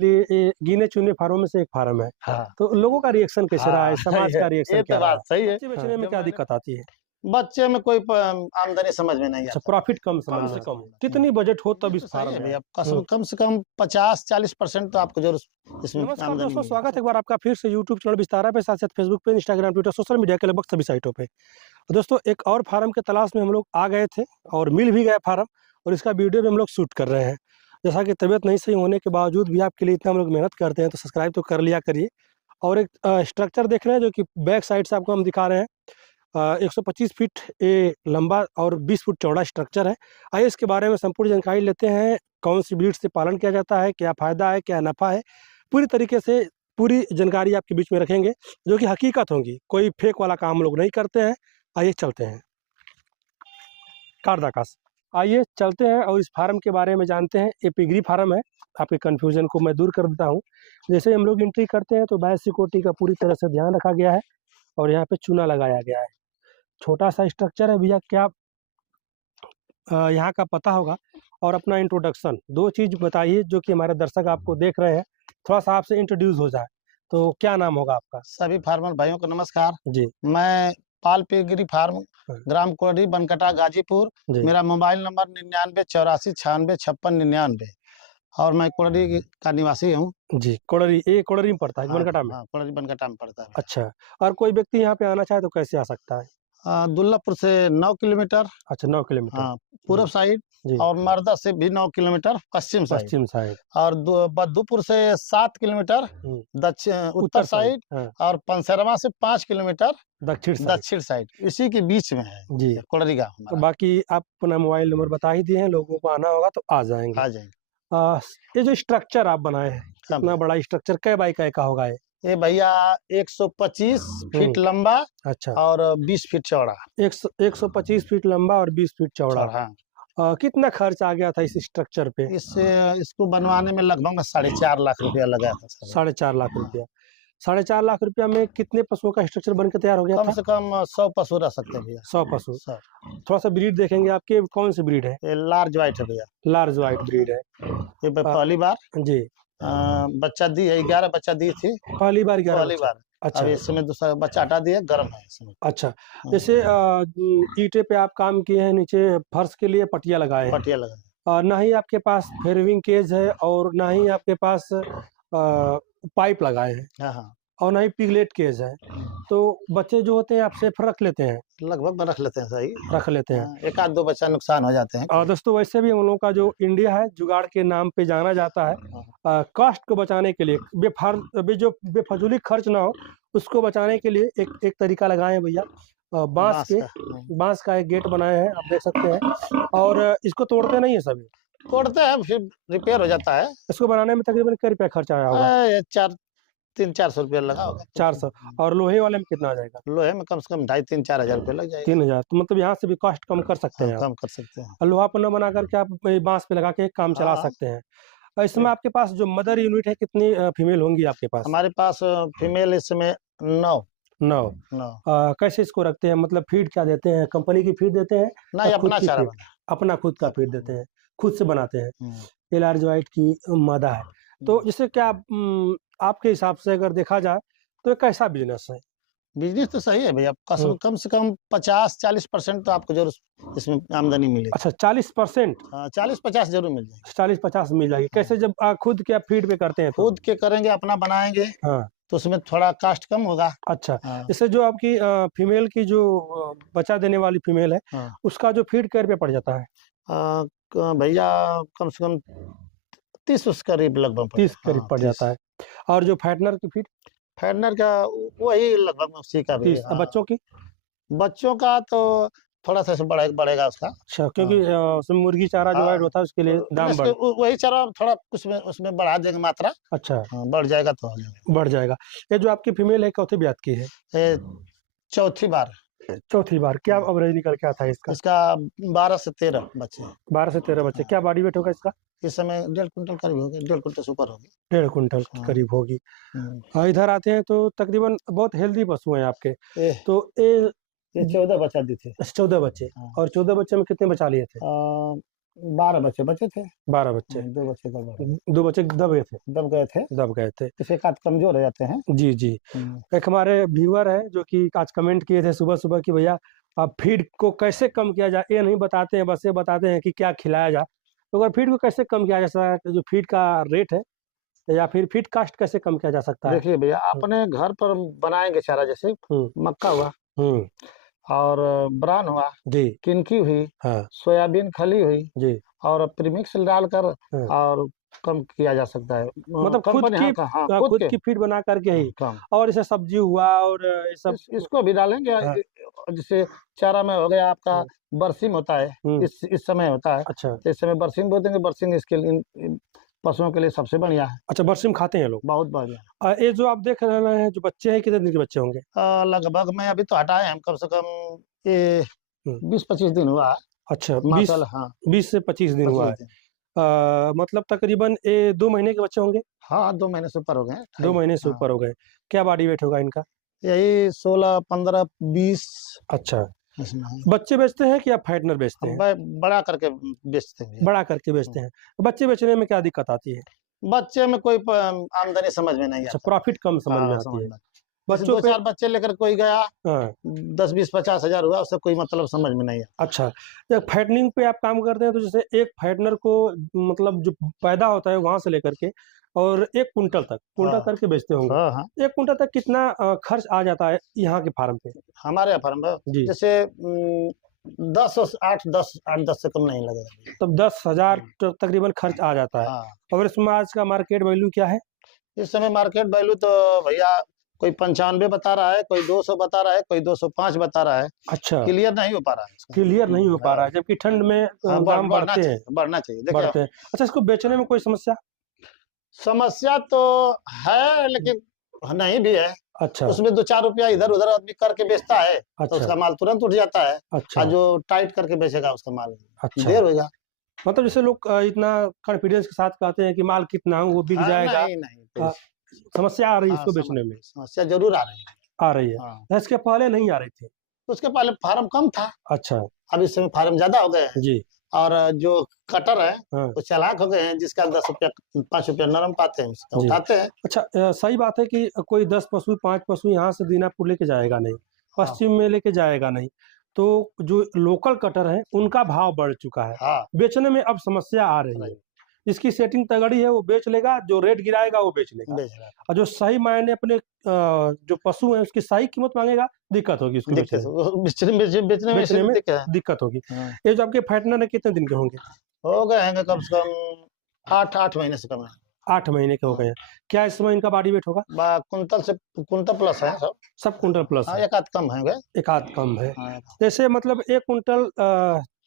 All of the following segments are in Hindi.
लिए ये गिने-चुने फार्मों में से एक फार्म है। हाँ। तो लोगों का रिएक्शन कैसे रहा है? समाज का ये रिएक्शन तो क्या रहा है? बात सही है। बच्चे बेचने में जब क्या मैंने दिक्कत आती है? बच्चे में कोई आमदनी समझ में नहीं अच्छा, आता। प्रॉफिट कम समझ कम से में कम। आता है। कितनी बजट हो तब ये इस तो सही फार्म है में? भैया, हुँ। कम से कम 50-40% तो आपको जरूर इसमें नमस्कार आमदनी दोस्तों, मिलेगी। स्वागत है एक बार आपका फिर से यूट्यूब चैनल विस्तारा पे, साथ-साथ फेसबुक पे, इंस्टाग्राम, ट्विटर, सोशल मीडिया के लगभग सभी साइटों पे। दोस्तों, एक और फार्म के तलाश में हम लोग आ गए थे और मिल भी गया फार्म और इसका वीडियो भी हम लोग शूट कर रहे हैं। जैसा कि तबीयत नहीं सही होने के बावजूद भी आपके लिए इतना हम लोग मेहनत करते हैं, तो सब्सक्राइब तो कर लिया करिए। और एक स्ट्रक्चर देख रहे हैं जो कि बैक साइड से आपको हम दिखा रहे हैं। 125 फीट ये लंबा और 20 फुट चौड़ा स्ट्रक्चर है। आइए इसके बारे में संपूर्ण जानकारी लेते हैं, कौन सी ब्रीड से पालन किया जाता है, क्या फ़ायदा है, क्या नफ़ा है, पूरी तरीके से पूरी जानकारी आपके बीच में रखेंगे, जो कि हकीकत होंगी, कोई फेक वाला काम हम लोग नहीं करते हैं। आइए चलते हैं। कार्डाकास, आइए चलते हैं और इस फार्म के बारे में जानते हैं। ये पिगरी फार्म है, आपके कन्फ्यूज़न को मैं दूर कर देता हूँ। जैसे हम लोग एंट्री करते हैं तो बायोसिक्योरिटी का पूरी तरह से ध्यान रखा गया है और यहाँ पे चूना लगाया गया है। छोटा सा स्ट्रक्चर है भैया, क्या यहाँ का पता होगा और अपना इंट्रोडक्शन 2 चीज़ बताइए जो कि हमारे दर्शक आपको देख रहे हैं, थोड़ा-सा आपसे इंट्रोड्यूस हो जाए। तो क्या नाम होगा आपका? सभी फार्मर भाइयों को नमस्कार। जी। मैं पाल पिगरी फार्म, हाँ। ग्राम कोरडी, बनकटा, गाजीपुर। जी। मेरा मोबाइल नंबर 9984965699 और मैं कोरडी का निवासी हूँ। जी, कोडरी, ये कोडरी में पड़ता है कि हाँ, बनकटा में? हाँ, कोरडी बनकटा में पड़ता है। अच्छा, और कोई व्यक्ति यहाँ पे आना चाहे तो कैसे आ सकता है? दुल्लापुर से 9 किलोमीटर, अच्छा, 9 किलोमीटर। हाँ, पूरब जी, साइड जी, और मरदा से भी 9 किलोमीटर पश्चिम साइड पश्चिम साइड। और बद्दूपुर से 7 किलोमीटर हुँ, उत्तर साइड। साइड हाँ, और पंसरमा से 5 किलोमीटर दक्षिण साइड। दक्षिण साइड, इसी के बीच में है जी, ये कोडरी गाँव तो हमारा। बाकी आप अपना मोबाइल नंबर बता ही दिए हैं, लोगों को आना होगा तो आ जाएँगे। आ जाएंगे। अ, ये जो स्ट्रक्चर आप बनाए हैं, हाँ इतना भैया, बड़ा स्ट्रक्चर कै बाय कै का होगा ये? ये भैया 125 फीट हुँ, लंबा अच्छा। और 20 फीट चौड़ा 125 फीट लंबा और 20 फीट चौड़ा। चौड़ा। हाँ, कितना खर्च आ गया था इस स्ट्रक्चर पे? इसको बनवाने में लगभग 4.5 लाख रुपया लगा था सर। 4.5 लाख हाँ, रुपया। 4.5 लाख रुपया में कितने पशुओं का स्ट्रक्चर बन के तैयार हो गया कम था? से कम 100 पशु रह सकते हैं भैया। 100 पशु। 100। थोड़ा-सा ब्रीड देखेंगे आपके, कौन-सी ब्रीड है? ये लार्ज व्हाइट है भैया। लार्ज व्हाइट ब्रीड है। ये पहली बार जी, बच्चा दी है, 11 बच्चा दी थी पहली बार 11 पहली बच्चा। बार। अच्छा, अब इस समय दूसरा बच्चा हटा दिया, गर्म है इस समय। अच्छा। जैसे ईंटे पे आप काम किए हैं, नीचे फर्श के लिए पट्टियाँ लगाए हैं। पटिया लगा। ना ही आपके पास फेरविंग केज है और ना ही आपके पास पाइप लगाए हैं हाँ, हाँ। और ना ही पिगलेट केज है। तो बच्चे जो होते हैं आप सेफ रख लेते हैं? लगभग रख लेते हैं सही। रख लेते हैं। हाँ, एक आध दो बच्चा नुकसान हो जाते हैं। दोस्तों वैसे भी हम लोगों का जो इंडिया है जुगाड़ के नाम पे जाना जाता है। हाँ, कॉस्ट को बचाने के लिए बेफजूली खर्च ना हो उसको बचाने के लिए एक तरीका लगाए हैं भैया। बाँस का। हाँ। बांस का एक गेट बनाए हैं, आप देख सकते हैं और इसको तोड़ते नहीं है सभी। तोड़ते हैं फिर रिपेयर हो जाता है। इसको बनाने में तकरीबन क्या रुपया खर्च आया होगा? 300-400 रुपया लगा होगा। 400 और लोहे वाले में कितना आ जाएगा? लोहे में कम से कम 2,500-4 हज़ार रुपया लग जाएगा। 3000, तो मतलब यहाँ से भी कॉस्ट कम कर सकते हाँ, हैं आप। कम कर सकते हैं। और लोहा पन्ना बना करके आप बांस पे लगा के काम चला हाँ, सकते हैं। इसमें आपके पास जो मदर यूनिट है कितनी फीमेल होंगी आपके पास? हमारे पास फीमेल इस समय 9। 9। 9 कैसे इसको रखते हैं, मतलब फीड क्या देते हैं, कंपनी की फीड देते हैं नहीं, या खुद अपना की चारा फीड? बना। अपना खुद का फीड देते हैं, खुद से बनाते हैं। हुँ, ये लार्ज व्हाइट की मादा है। तो जैसे क्या आपके हिसाब से अगर देखा जाए तो ये कैसा बिजनेस है? बिज़नेस तो सही है भैया। कम से कम 50-40% तो आपको ज़रूर इसमें आमदनी मिलेगी। अच्छा, 40%? 40-50 ज़रूर मिल जाएगी। 40-50 मिल जाएगी। कैसे, जब खुद के आप फीड पे करते हैं तो? खुद के करेंगे, अपना बनाएँगे, हाँ, तो उसमें थोड़ा कॉस्ट कम होगा। अच्छा। हाँ, जैसे जो आपकी फीमेल की जो बच्चा देने वाली फीमेल है, हाँ। उसका जो फीड कै रुपया पड़ जाता है? भैया कम से कम 30 उस करीब लगभग 30 करीब हाँ, पड़ 30। जाता है। और जो फैटनर की फीड? फैटनर का वही लगभग उसी का भी 30। हाँ। बच्चों की? बच्चों का तो थोड़ा-सा बढ़ेगा उसका। अच्छा, क्योंकि हाँ, उसमें मुर्गी चारा जो ऐड हाँ। होता है उसके लिए दाम इसके वही चारा थोड़ा उसमें बढ़ा देंगे मात्रा। अच्छा, हाँ, बढ़ जाएगा तो हो जाएगा। बढ़ जाएगा। ये जो आपकी फीमेल है चौथी ब्यात की है? ये चौथी बार। चौथी बार। क्या हाँ, एवरेज निकल के आता है इसका? इसका 12 से 13 बच्चे हैं। 12 से 13 बच्चे। हाँ, क्या बॉडी वेट होगा इसका? इस समय 1.5 कुंटल करीब होगी, 1.5 कुंटल से ऊपर होगी। 1.5 कुंटल के हाँ, करीब होगी। हुँ। इधर आते हैं तो तकरीबन बहुत हेल्दी पशु हैं आपके। ये तो ये 14 बच्चा दी थी। 14 बच्चे। हाँ। और 14 बच्चे में कितने बचा लिए थे? 12 बच्चे बचे थे। 12 बच्चे। 2 बच्चे दब गए। 2 बच्चे दब गए थे। दब गए थे। दब गए थे। किसी एक आध कमजोर हो जाते हैं। जी, जी। एक हमारे व्यूअर हैं जो कि आज कमेंट किए थे सुबह-सुबह कि भैया आप फीड को कैसे कम किया जाए? ये नहीं बताते हैं, बस ये बताते हैं कि क्या खिलाया जाए। तो अगर फीड को कैसे कम किया जा सकता है? जो फीड का रेट है या फिर फीड कास्ट कैसे कम किया जा सकता है? देखिए भैया, अपने घर पर बनाएँगे चारा, जैसे हुँ, मक्का हुआ हुँ। और ब्रान हुआ, जी, किनकी हुई, हाँ, सोयाबीन खली हुई जी, और प्रीमिक्स डालकर हाँ। और कम किया जा सकता है। मतलब कंपनी, हाँ, हाँ, खुद खुद के की फीड बना कर के ही कम। और जैसे सब्जी हुआ और ये सब इसको भी डालेंगे। हाँ, जैसे चारा में हो गया आपका, हुँ, बरसीम होता है, हुँ। इस समय होता है, अच्छा, तो इस समय बरसीम बो देंगे। बरसीम इसके लिए इन पशुओं के लिए सबसे बढ़िया है, अच्छा बरसीम खाते हैं लोग। बहुत बढ़िया। ये जो आप देख रहे हैं जो बच्चे हैं कितने दिन के बच्चे होंगे? लगभग मैं अभी तो हटाए हम, कम से कम ये हुँ, 20-25 दिन हुआ है। अच्छा 20 माशाल्लाह, हाँ, 20 से 25 दिन हुआ 25 है। दिन। मतलब तकरीबन ये 2 महीने के बच्चे होंगे? हाँ, 2 महीने से ऊपर हो गए हैं, 2 ढाई। महीने से हाँ, ऊपर हो गए। क्या बॉडी वेट होगा इनका? यही 16, 15, 20 अच्छा, इसमें है। बच्चे बेचते हैं कि आप फाइटनर बेचते हम हैं? बड़ा करके बेचते हैं भैया। बड़ा करके बेचते हैं। बच्चे बेचने में क्या दिक्कत आती है? बच्चे में कोई आमदनी समझ में नहीं अच्छा आता। प्रॉफ़िट कम समझ में हाँ, आती समझ है। में। जैसे बच्चों पे 2-4 बच्चे लेकर कोई गया, हाँ, 10, 20, 50 हजार हुआ, उससे कोई मतलब समझ में नहीं आता। अच्छा। जब फैटनिंग पे आप काम करते हैं तो जैसे एक फैटनर को मतलब जो पैदा होता है वहाँ से लेकर के और 1 कुंटल हाँ, करके बेचते होंगे। हाँ, हाँ। 1 कुंटल तक कितना खर्च आ जाता है यहाँ के फार्म पे? हमारे यहाँ फार्म में जी, जैसे 10 और 8-10 से कम नहीं लगेगा। तब 10,000 तकरीबन खर्च आ जाता है। हाँ, और इसमें आज का मार्केट वैल्यू क्या है? इस समय मार्केट वैल्यू तो भैया कोई 95 बता रहा है, कोई 200 बता रहा है, कोई 205 बता रहा है। अच्छा, क्लियर नहीं हो पा रहा है इसका। क्लियर नहीं हो पा रहा है जबकि ठंड में हाँ, दाम बढ़ना बढ़ते हैं, चाहिए, बढ़ना चाहिए। देखिए, बढ़ते हैं। अच्छा इसको बेचने में कोई समस्या? समस्या तो है, लेकिन नहीं भी है। अच्छा, उसमें 2-4 रुपया इधर-उधर आदमी करके बेचता है, तो अच्छा, उसका माल तुरंत उठ जाता है। अच्छा, और जो टाइट करके बेचेगा उसका माल अच्छा। देर होगा। मतलब जैसे लोग इतना कॉन्फिडेंस के साथ कहते हैं कि माल कितना वो बिक हाँ, जाएगा। नहीं, नहीं, अ, समस्या आ रही है हाँ, इसको बेचने में, समस्या ज़रूर आ रही है। आ रही है। हाँ, इसके पहले नहीं आ रही थी। उसके पहले फार्म कम था, अच्छा, अब इस समय फार्म ज़्यादा हो गए हैं। जी, और जो कटर है, हाँ, वो चालाक हो गए हैं, जिसका 10 रुपया, 5 रुपया नरम पाते हैं, उसका जी। उठाते हैं। अच्छा सही बात है कि कोई 10 पशु, 5 पशु यहाँ से दीनापुर लेके जाएगा नहीं, हाँ, पश्चिम में लेके जाएगा नहीं। तो जो लोकल कटर हैं, उनका भाव बढ़ चुका है। हाँ, बेचने में अब समस्या आ रही है। राइट, जिसकी सेटिंग तगड़ी है वो बेच लेगा, जो रेट गिराएगा वो बेच लेगा। बेच रहा है। और जो सही मायने अपने जो पशु हैं उसकी सही कीमत माँगेगा, दिक्कत होगी उसको दिक्कत बेचने है, में। वो बेचने में बेचने इसीलिए में दिक्कत है। दिक्कत होगी। हाँ, ये जो आपके फाइटनर है कितने दिन के होंगे? हो गए हैं कम से कम 8 महीने से कम है। 8 महीने के हो हाँ, गए हैं। क्या इस समय इनका बॉडी वेट होगा? कुंटल प्लस है सब। सब कुंटल प्लस हाँ, है, एक आध कम है गए। एक आध कम है। हाँ, जैसे मतलब 1 कुंटल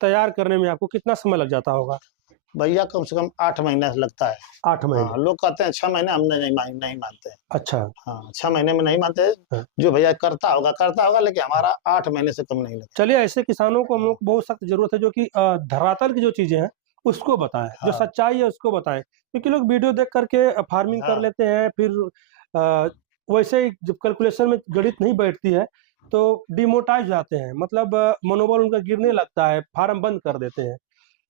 तैयार करने में आपको कितना समय लग जाता होगा? भैया कम से कम 8 महीना लगता है। 8 महीने। हाँ, लोग कहते हैं 6 महीने, हम नहीं मानते हैं। अच्छा, हाँ, 6 महीने में नहीं मानते। हाँ। जो भैया करता होगा, लेकिन हमारा 8 महीने से कम नहीं लगता। चलिए ऐसे किसानों को हम लोग को बहुत सख्त ज़रूरत है जो कि धरातल की जो चीज़ें हैं, उसको बताएँ। जो हाँ, सच्चाई है उसको बताएँ। क्योंकि लोग वीडियो देख कर के फार्मिंग कर हाँ, लेते हैं फिर अ, वैसे ही जब कैलकुलेशन में गणित नहीं बैठती है, तो डिमोटाइज़ जाते हैं। मतलब मनोबल उनका गिरने लगता है, फार्म बंद कर देते हैं।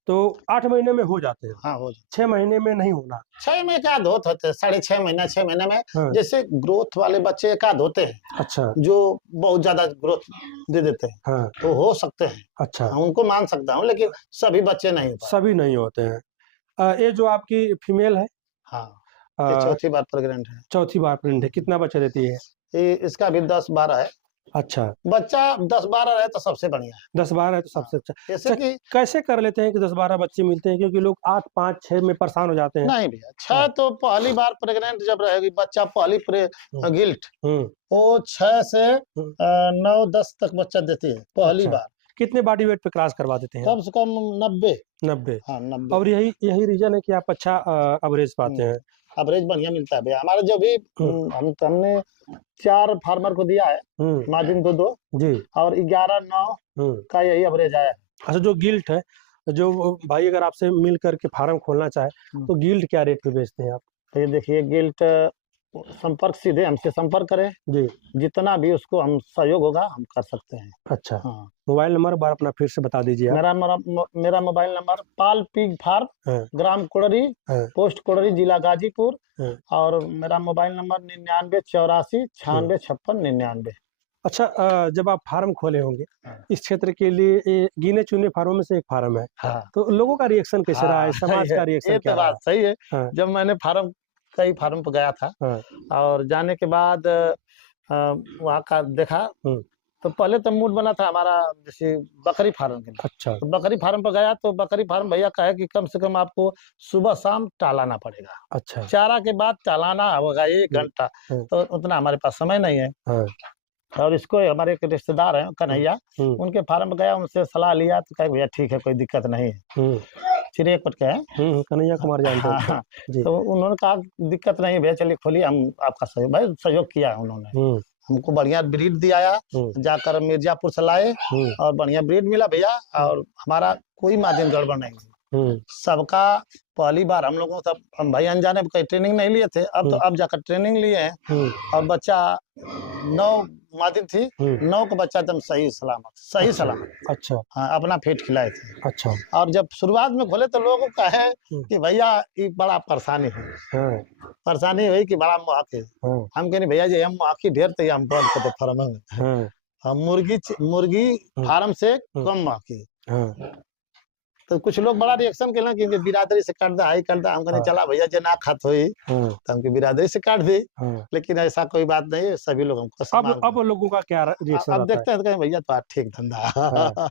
तो 8 महीने में हो जाते हैं, हाँ, हो 6 महीने में नहीं होना। 6 में एक आध होते हैं, साढ़े 6 महीना, 6 महीने में। हाँ, जैसे ग्रोथ वाले बच्चे एक आध होते हैं, अच्छा, जो बहुत ज़्यादा ग्रोथ दे देते हैं, हाँ, तो हो सकते हैं। अच्छा, हाँ, उनको मान सकता हूँ, लेकिन सभी बच्चे नहीं हो पाते। सभी नहीं होते हैं। ये जो आपकी फीमेल है हाँ, ये अ, चौथी बार प्रेग्नेंट है। चौथी बार प्रेग्नेंट है, कितना बच्चा देती है? ये इसका भी 10-12 है। अच्छा, बच्चा 10-12 रहे तो सबसे बढ़िया है। 10-12 है तो हाँ, सबसे अच्छा। जैसे अच्छा, कि कैसे कर लेते हैं कि 10-12 बच्चे मिलते हैं? क्योंकि लोग 8, 5, 6 में परेशान हो जाते हैं। नहीं भैया, 6 हाँ, तो पहली बार प्रेग्नेंट जब रहेगी, बच्चा पहली हुँ, गिल्ट, हुँ, वो 6 से हुँ, 9-10 तक बच्चा देती है पहली अच्छा। बार। कितने बॉडी वेट पे क्रॉस करवा देते हैं आप? कम से कम 90। 90 हाँ, 90। और यही यही रीज़न है कि आप अच्छा एवरेज पाते हैं। एवरेज बढ़िया मिलता है भैया। हमारे जो भी हुँ, हमने 4 फार्मर को दिया है, हुँ, मार्जिन 2-2, जी, और 11-9 हुँ। का यही एवरेज आया है। अच्छा जो गिल्ट है, जो वो भाई अगर आपसे मिल कर के फार्म खोलना चाहे, हुँ। तो गिल्ट क्या रेट पे बेचते हैं आप? तो ये देखिए गिल्ट संपर्क सीधे हमसे संपर्क करें, जी। जितना भी उसको हम सहयोग होगा हम कर सकते हैं। अच्छा, हाँ, मोबाइल नंबर एक बार अपना फिर से बता दीजिए आप। मेरा मोबाइल नंबर पाल पिग फार्म, हाँ, ग्राम कोडरी, हाँ, पोस्ट कोडरी, जिला गाजीपुर। हाँ। और मेरा मोबाइल नंबर 9984 96 56 99। अच्छा, जब आप फार्म खोले होंगे, हाँ। इस क्षेत्र के लिए ये गिने-चुने फार्मों में से एक फार्म है, हाँ, तो लोगों का रिएक्शन कैसे रहा है? समाज का ये रिएक्शन क्या तो रहा? बात सही है। हाँ, जब मैंने कई फार्म पे गया था हाँ, और जाने के बाद वहाँ का देखा, हुँ, तो पहले तो मूड बना था हमारा जैसे बकरी फार्म के लिए। अच्छा, तो बकरी फार्म पर गया तो बकरी फार्म भैया कहे कि कम से कम आपको सुबह शाम टहलाना पड़ेगा, अच्छा, चारा के बाद टहलाना होगा 1 हुँ, घंटा। हुँ, तो उतना हमारे पास समय नहीं है। हाँ, और इसको हमारे एक रिश्तेदार हैं कन्हैया, हुँ, उनके फार्म पे गया, उनसे सलाह लिया तो कहे भैया ठीक है, कोई दिक्कत नहीं है। हुँ, चिड़ियापट के हैं। कन्हैया कुमार जानते हैं हाँ, उनको। हाँ। जी, तो उन्होंने कहा दिक्कत नहीं है भैया, चलिए खोलिए, हम आपका सहयोग, भाई सहयोग किया है उन्होंने। हुँ, हमको बढ़िया ब्रीड दिया, हुँ, जाकर मिर्जापुर से लाए हुँ, और बढ़िया ब्रीड मिला भैया। और हमारा कोई मार्जिन गड़बड़ नहीं हुई। हुँ, सबका पहली बार हम लोगों सब, हम भाई अनजाने में कहीं ट्रेनिंग नहीं लिए थे, अब तो हुँ, अब जाकर ट्रेनिंग लिए हैं। हुँ, और बच्चा 9 मार्जिन थी, हुँ, 9 का बच्चा एकदम सही अच्छा, सलामत। अच्छा, हाँ, अपना पेट खिलाए थे। अच्छा, और जब शुरुआत में खोले तो लोगों को कहे हुँ, कि भैया ये बड़ा परेशानी है, हाँ, परेशानी हुई कि बड़ा मुहाके। हाँ, हम कहे भैया जी हम मुहाकी ढेर थे, हम बंद करते फार्म में। हाँ, हम मुर्गी हुँ, फार्म से हुँ, कम मुहाकी। हाँ, तो कुछ लोग बड़ा रिएक्शन केला कि इनके बिरादरी से काट दा, हाई काट दा। हम कहने हाँ, चला भैया जे ना खात होई हाँ, तो हमके बिरादरी से काट दी। हाँ। लेकिन ऐसा कोई बात नहीं है, सभी लोग हमको सम्मान अब लोगों का क्या रिएक्शन अब रहता है? देखते हैं तो कहें भैया तो आज ठीक धंधा। हाँ,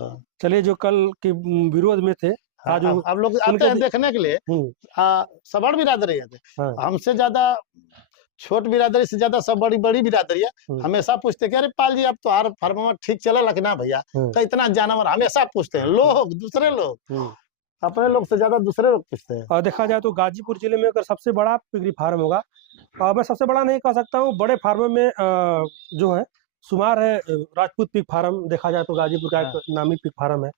हाँ, चलिए जो कल के विरोध में थे, हाँ, आज अब लोग आते उनके हैं देखने के लिए। हुँ, सबड़ बिरादरी है, हाँ, हमसे ज्यादा छोट बिरादरी से ज्यादा सब बड़ी बिरादरी है। हुँ, हमेशा पूछते कि अरे पाल जी आप तो हर फार्म में ठीक चला कि ना भैया, हुँ, का इतना जानवर हमेशा पूछते हैं लोग, दूसरे लोग, हुँ। अपने लोग से ज्यादा दूसरे लोग पूछते हैं। और देखा जाए तो गाजीपुर जिले में अगर सबसे बड़ा पिगरी फार्म होगा, मैं सबसे बड़ा नहीं कह सकता हूँ, बड़े फार्मों में जो है शुमार है। राजपूत पिग फार्म देखा जाए तो गाजीपुर का हाँ। एक नामी पिग फार्म है।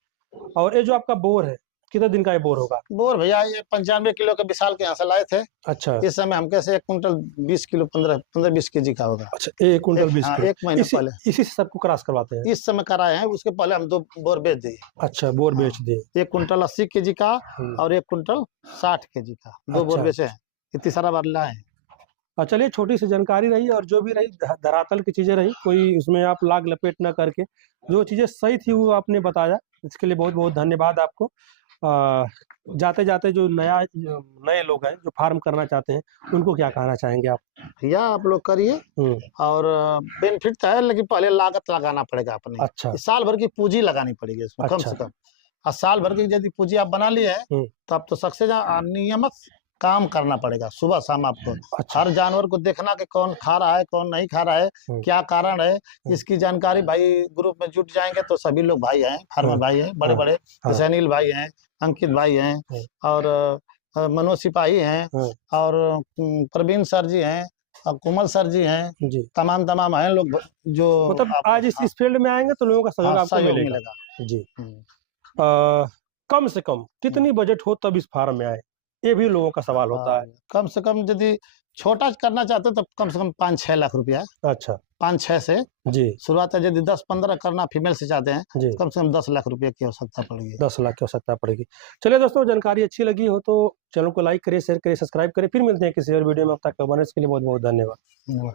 और ये जो आपका बोर है, कितने दिन का ये बोर होगा? बोर भैया ये 95 किलो के विशाल के यहाँ से लाए थे। अच्छा, इस समय हम कैसे 1 कुंटल 20 किलो 15-20 केजी का होगा। अच्छा, 1 कुंटल 20 हाँ, किलो। 1 महीने पहले इसी से सबको क्रॉस करवाते हैं? इस समय कराए हैं, उसके पहले हम 2 बोर बेच दिए। अच्छा, बोर हाँ, बेच दिए। 1 कुंटल 80 केजी का हुँ, और 1 कुंटल 60 केजी का, 2 बोर अच्छा। बेचे हैं। ये तीसरा बार लाए हैं। चलिए छोटी सी जानकारी रही और जो भी रही धरातल की चीज़ें रही, कोई उसमें आप लाग लपेट ना करके, जो चीज़ें सही थी वो आपने बताया, इसके लिए बहुत-बहुत धन्यवाद आपको। जाते-जाते जो नए लोग हैं, जो फार्म करना चाहते हैं, उनको क्या कहना चाहेंगे आप? भैया आप लोग करिए हुँ, और बेनिफिट तो है, लेकिन पहले लागत लगाना पड़ेगा अपनी। अच्छा, इस साल भर की पूँजी लगानी पड़ेगी इसमें कम अच्छा। से कम। और साल भर की यदि पूँजी आप बना लिए हैं, हुँ, तो आप तो सक्सेस नियमित काम करना पड़ेगा सुबह-शाम आपको। अच्छा। हर जानवर को देखना कि कौन खा रहा है, कौन नहीं खा रहा है, हुँ, क्या कारण है, हुँ, इसकी जानकारी भाई ग्रुप में जुट जाएँगे तो सभी लोग भाई हैं, फार्मर हाँ, भाई हैं, हाँ, बड़े-बड़े हाँ, जैसे अनिल भाई हैं, अंकित भाई हैं हुँ, और मनोज सिपाही हैं हुँ, और प्रवीण सर जी हैं और कोमल सर जी हैं। जी। तमाम हैं लोग जो मतलब आपको आज हाँ, इस फील्ड में आएँगे तो लोगों का सहयोग हाँ, आपको सहयोग मिलेगा। मिलेगा। जी। हुँ, कम से कम हुँ। कितनी बजट हो तब इस फार्म में आए? ये भी लोगों का सवाल होता है। कम से कम यदि छोटा करना चाहते हो तो कम से कम 5-6 लाख रुपया, अच्छा, 5-6 से जी, शुरुआत है। यदि 10-15 करना फीमेल से चाहते हैं, जी। कम से कम 10 लाख रुपए की आवश्यकता पड़ेगी। 10 लाख की आवश्यकता पड़ेगी। चलिए दोस्तों, जानकारी अच्छी लगी हो तो चैनल को लाइक करिए, शेयर करिए, सब्सक्राइब करिए। फिर मिलते हैं किसी और वीडियो में, अब तक के लिए बहुत-बहुत धन्यवाद। नमस्ते।